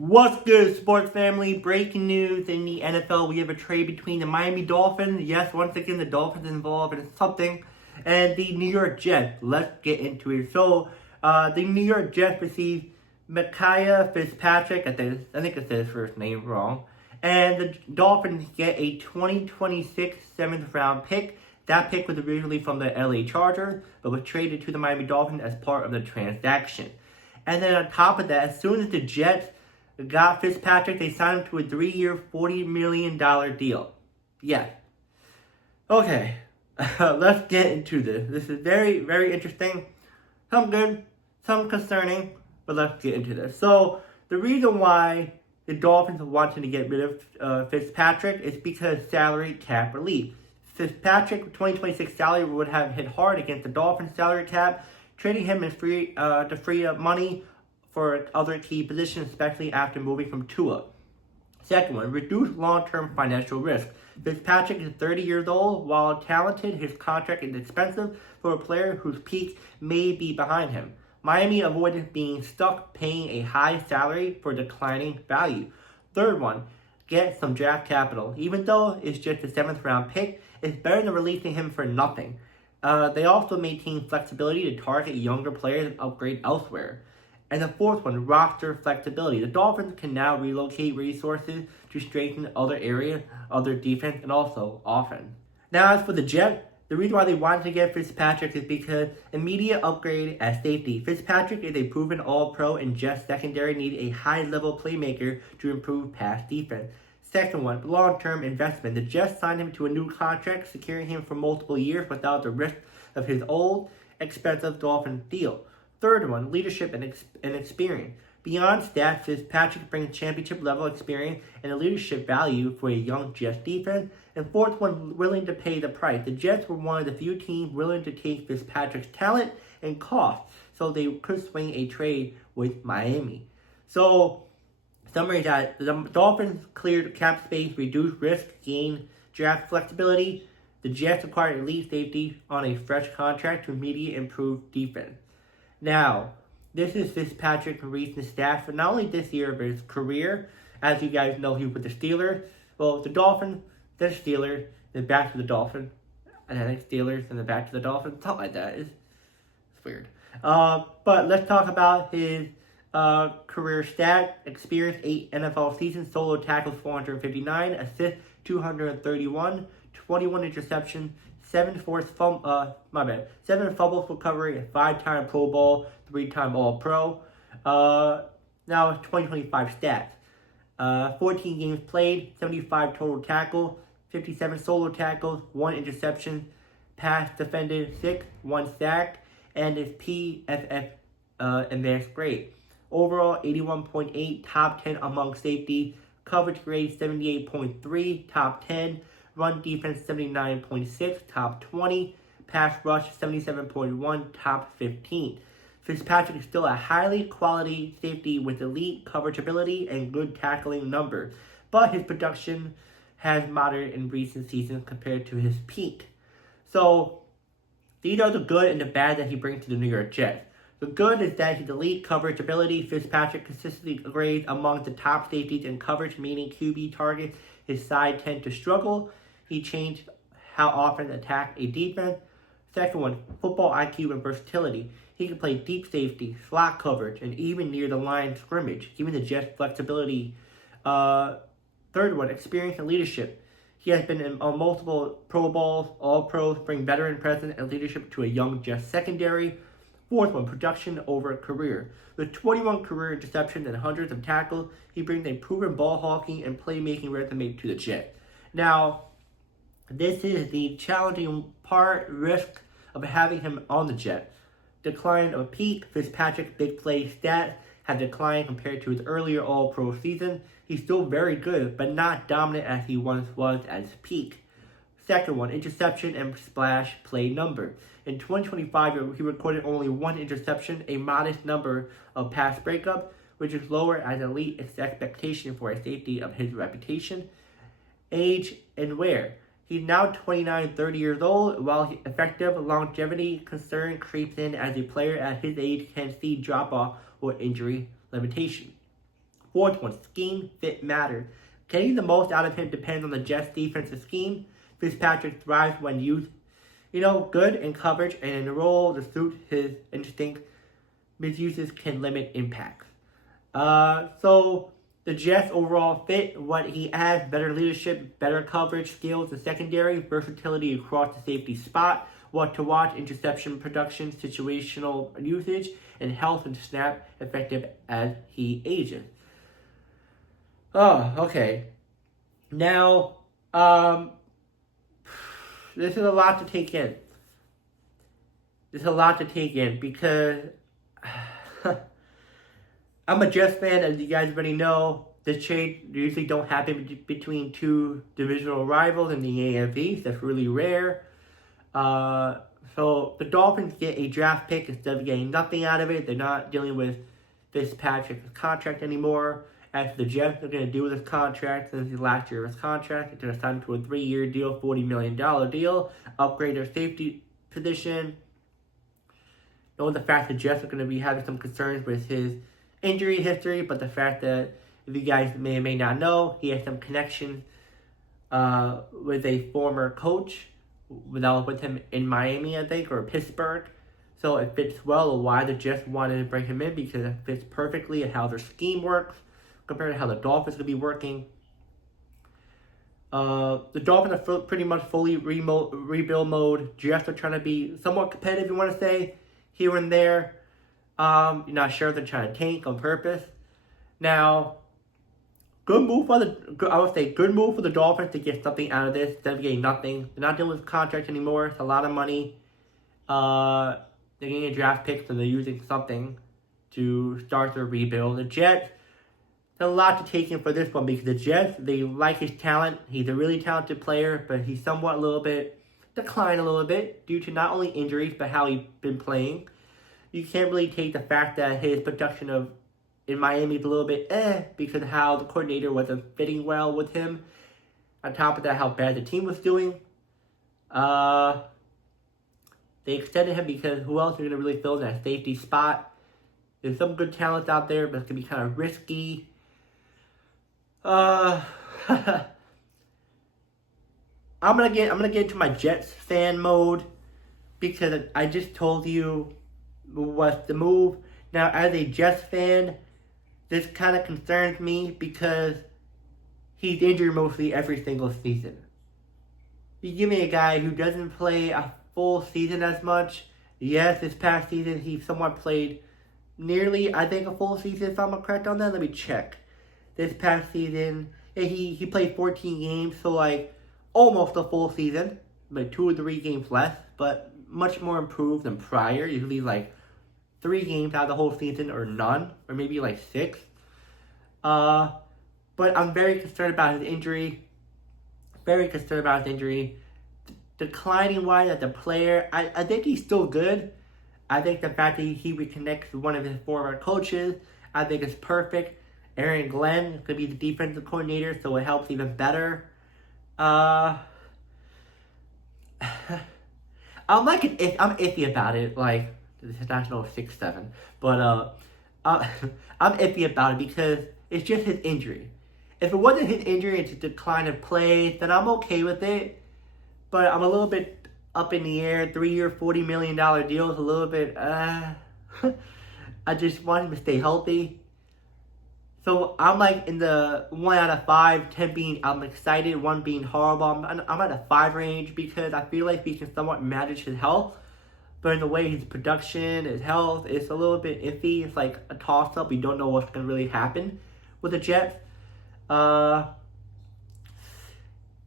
What's good, sports family? Breaking news in the NFL. We have a trade between the Miami Dolphins. Yes, once again, the Dolphins involved in something. And the New York Jets. Let's get into it. So, the New York Jets received Minkah Fitzpatrick. I think I said his first name wrong. And the Dolphins get a 2026 7th round pick. That pick was originally from the LA Chargers, but was traded to the Miami Dolphins as part of the transaction. And then on top of that, as soon as the Jets got Fitzpatrick, they signed him to a 3-year, $40 million deal. Yeah. Okay. Let's get into this. This is very, very interesting. Some good, some concerning, but let's get into this. So, the reason why the Dolphins wanted to get rid of Fitzpatrick is because salary cap relief. Fitzpatrick 2026 salary would have hit hard against the Dolphins salary cap, trading him to free up money for other key positions, especially after moving from Tua. Second one, reduce long-term financial risk. Fitzpatrick is 30 years old. While talented, his contract is expensive for a player whose peak may be behind him. Miami avoided being stuck paying a high salary for declining value. Third one, get some draft capital. Even though it's just a 7th round pick, it's better than releasing him for nothing. They also maintain flexibility to target younger players and upgrade elsewhere. And the fourth one, roster flexibility. The Dolphins can now relocate resources to strengthen other areas, other defense, and also offense. Now, as for the Jets, the reason why they wanted to get Fitzpatrick is because immediate upgrade at safety. Fitzpatrick is a proven All-Pro, and Jets secondary need a high-level playmaker to improve pass defense. Second one, long-term investment. The Jets signed him to a new contract, securing him for multiple years without the risk of his old, expensive Dolphin deal. Third one, leadership and experience. Beyond stats, Fitzpatrick brings championship-level experience and a leadership value for a young Jets defense. And fourth one, willing to pay the price. The Jets were one of the few teams willing to take Fitzpatrick's talent and cost, so they could swing a trade with Miami. So, summary is that the Dolphins cleared cap space, reduced risk, gained draft flexibility. The Jets acquired elite safety on a fresh contract to immediately improve defense. Now, this is Fitzpatrick's recent stats for not only this year, but his career. As you guys know, he was with the Steelers. Well, the Dolphins, then Steelers, then back to the Dolphins, and then Steelers, and then back to the Dolphins. Something like that. It's weird. But let's talk about his career stat. Experience 8 NFL seasons, solo tackles 459, assists 231, 21 interceptions, 7 fumbles recovery, a 5-time Pro Bowl, 3-time All-Pro. Now 2025 stats. 14 games played, 75 total tackles, 57 solo tackles, 1 interception, pass defended 6, 1 sack, and his PFF advanced grade. Overall, 81.8, top 10 among safety. Coverage grade 78.3, top 10. Run defense 79.6, top 20. Pass rush 77.1, top 15. Fitzpatrick is still a highly quality safety with elite coverage ability and good tackling numbers, but his production has moderated in recent seasons compared to his peak. So, these are the good and the bad that he brings to the New York Jets. The good is that his elite coverage ability. Fitzpatrick consistently grades among the top safeties in coverage, meaning QB targets his side tend to struggle. He changed how often to attack a defense. Second one, football IQ and versatility. He can play deep safety, slot coverage, and even near the line of scrimmage, giving the Jets flexibility. Third one, experience and leadership. He has been on multiple Pro Bowls. All pros bring veteran presence and leadership to a young Jets secondary. Fourth one, production over career. With 21 career interceptions and hundreds of tackles, he brings a proven ball hawking and playmaking resume to the Jets. Now, this is the challenging part, risk of having him on the Jets. Decline of peak. Fitzpatrick's big play stats have declined compared to his earlier All-Pro season. He's still very good, but not dominant as he once was at his peak. Second one, interception and splash play number. In 2025, he recorded only 1 interception, a modest number of pass breakups, which is lower as elite expectation for a safety of his reputation. Age and wear. He's now 29, 30 years old. While effective longevity concern creeps in as a player at his age can see drop-off or injury limitation. Fourth one, scheme, fit, matter. Getting the most out of him depends on the Jets' defensive scheme. Fitzpatrick thrives when used, good in coverage and in a role to suit his instinct. Misuses can limit impacts. So the Jets overall fit what he adds: better leadership, better coverage skills, the secondary, versatility across the safety spot, what to watch, interception production, situational usage, and health and snap effective as he ages. Oh, okay. Now, this is a lot to take in. Because I'm a Jets fan, as you guys already know. The trade usually don't happen between two divisional rivals in the AFC. That's really rare. So the Dolphins get a draft pick instead of getting nothing out of it. They're not dealing with Fitzpatrick's contract anymore. As the Jets are going to do with his contract, since his last year of his contract, they're going to sign him to a 3-year deal, $40 million deal, upgrade their safety position. Knowing the fact that Jets are going to be having some concerns with his injury history, but the fact that, if you guys may or may not know, he has some connections with a former coach with him in Miami, I think, or Pittsburgh. So it fits well why the Jets wanted to bring him in, because it fits perfectly at how their scheme works compared to how the Dolphins will be working. The Dolphins are pretty much fully rebuild mode. Jets are trying to be somewhat competitive, you want to say, here and there. You're not sure if they're trying to tank on purpose. Now, good move for the Dolphins to get something out of this instead of getting nothing. They're not dealing with contracts anymore. It's a lot of money. They're getting a draft pick, so they're using something to start their rebuild. The Jets, there's a lot to take in for this one, because the Jets, they like his talent. He's a really talented player, but he's somewhat declined a little bit due to not only injuries, but how he's been playing. You can't really take the fact that his production in Miami is a little bit because of how the coordinator wasn't fitting well with him. On top of that, how bad the team was doing. They extended him because who else are going to really fill that safety spot? There's some good talents out there, but it's going to be kind of risky. I'm gonna get into my Jets fan mode, because I just told you what's the move. Now, as a Jets fan, this kind of concerns me because he's injured mostly every single season. You give me a guy who doesn't play a full season as much. Yes, this past season he somewhat played nearly, I think, a full season, if I'm correct on that. Let me check. This past season, he played 14 games, so like almost a full season, but 2 or 3 games less, but much more improved than prior. Usually like 3 games out of the whole season, or none, or maybe like 6. But I'm very concerned about his injury. Declining wise as a player, I think he's still good. I think the fact that he reconnects with one of his former coaches, I think is perfect. Aaron Glenn could be the defensive coordinator, so it helps even better. I'm iffy about it. Like, this is National 6-7, but I'm iffy about it because it's just his injury. If it wasn't his injury, it's a decline of play, then I'm okay with it. But I'm a little bit up in the air. 3-year, $40 million deal is a little bit. I just want him to stay healthy. So I'm like in the 1 out of 5, 10 being I'm excited, 1 being horrible. I'm at a 5 range because I feel like he can somewhat manage his health. But in the way his production, his health, it's a little bit iffy. It's like a toss-up. We don't know what's going to really happen with the Jets.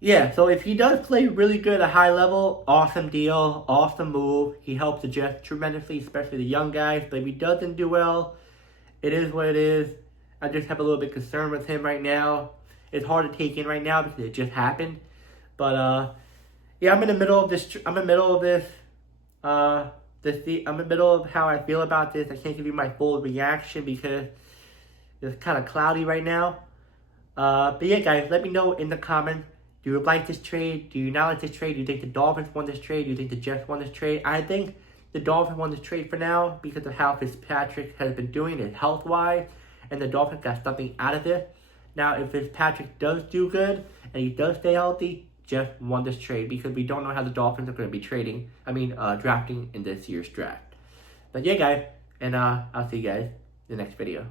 Yeah, so if he does play really good at a high level, awesome deal, awesome move. He helps the Jets tremendously, especially the young guys. But if he doesn't do well, it is what it is. I just have a little bit concerned with him right now. It's hard to take in right now because it just happened. But yeah, I'm in the middle of this. I'm in the middle of how I feel about this. I can't give you my full reaction because it's kind of cloudy right now. But yeah, guys, let me know in the comments. Do you like this trade? Do you not like this trade? Do you think the Dolphins won this trade? Do you think the Jets won this trade? I think the Dolphins won this trade for now because of how Fitzpatrick has been doing it health-wise. and the Dolphins got something out of this. Now, if Fitzpatrick does do good and he does stay healthy, just won this trade because we don't know how the Dolphins are going to be drafting in this year's draft. But yeah, guys, and I'll see you guys in the next video.